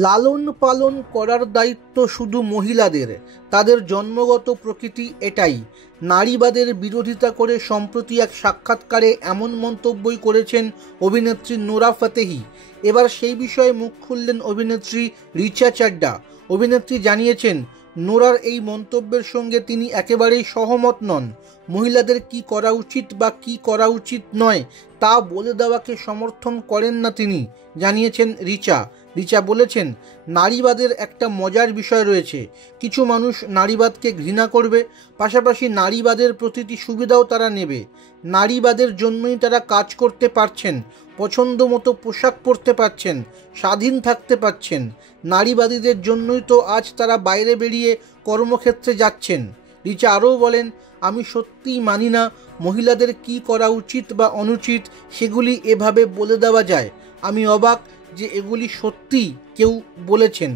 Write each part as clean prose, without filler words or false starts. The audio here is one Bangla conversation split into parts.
লালন পালন করার দায়িত্ব শুধু মহিলাদের, তাদের জন্মগত প্রকৃতি এটাই। নারীবাদের বিরোধিতা করে সম্প্রতি এক সাক্ষাৎকারে এমন মন্তব্যই করেছেন অভিনেত্রী নোরা ফতেহি। এবার সেই বিষয়ে মুখ খুললেন অভিনেত্রী রিচা চাড্ডা। অভিনেত্রী জানিয়েছেন, নোরার এই মন্তব্যের সঙ্গে তিনি একেবারেই সহমত নন। মহিলাদের কি করা উচিত বা কি করা উচিত নয় তা বলে দেওয়াকে সমর্থন করেন না তিনি, জানিয়েছেন রিচা। রিচা বলেছেন, নারীবাদের একটা মজার বিষয় রয়েছে। কিছু মানুষ নারীবাদকে ঘৃণা করবে, পাশাপাশি নারীবাদের প্রতিটি সুবিধাও তারা নেবে। নারীবাদের জন্যই তারা কাজ করতে পারছেন, পছন্দ মতো পোশাক পরতে পারছেন, স্বাধীন থাকতে পারছেন। নারীবাদীদের জন্যই তো আজ তারা বাইরে বেরিয়ে কর্মক্ষেত্রে যাচ্ছেন। রিচা আরও বলেন, আমি সত্যিই মানি না মহিলাদের কি করা উচিত বা অনুচিত সেগুলি এভাবে বলে দেওয়া যায়। আমি অবাক যে এগুলি সত্যিই কেউ বলেছেন।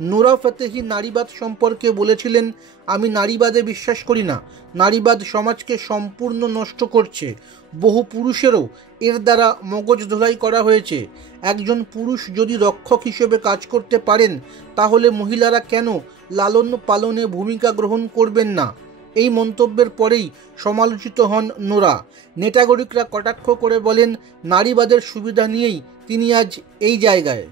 নোরা ফতেহি নারীবাদ সম্পর্কে বলেছিলেন, আমি নারীবাদে বিশ্বাস করি না। নারীবাদ সমাজকে সম্পূর্ণ নষ্ট করছে। বহু পুরুষেরও এর দ্বারা মগজ ধোলাই করা হয়েছে। একজন পুরুষ যদি রক্ষক হিসেবে কাজ করতে পারেন, তাহলে মহিলারা কেন লালন পালনে ভূমিকা গ্রহণ করবেন না? এই মন্তব্যের পরেই সমালোচিত হন নোরা। নেটাগরিকরা কটাক্ষ করে বলেন, নারীবাদের সুবিধা নিয়েই তিনি আজ এই জায়গায়।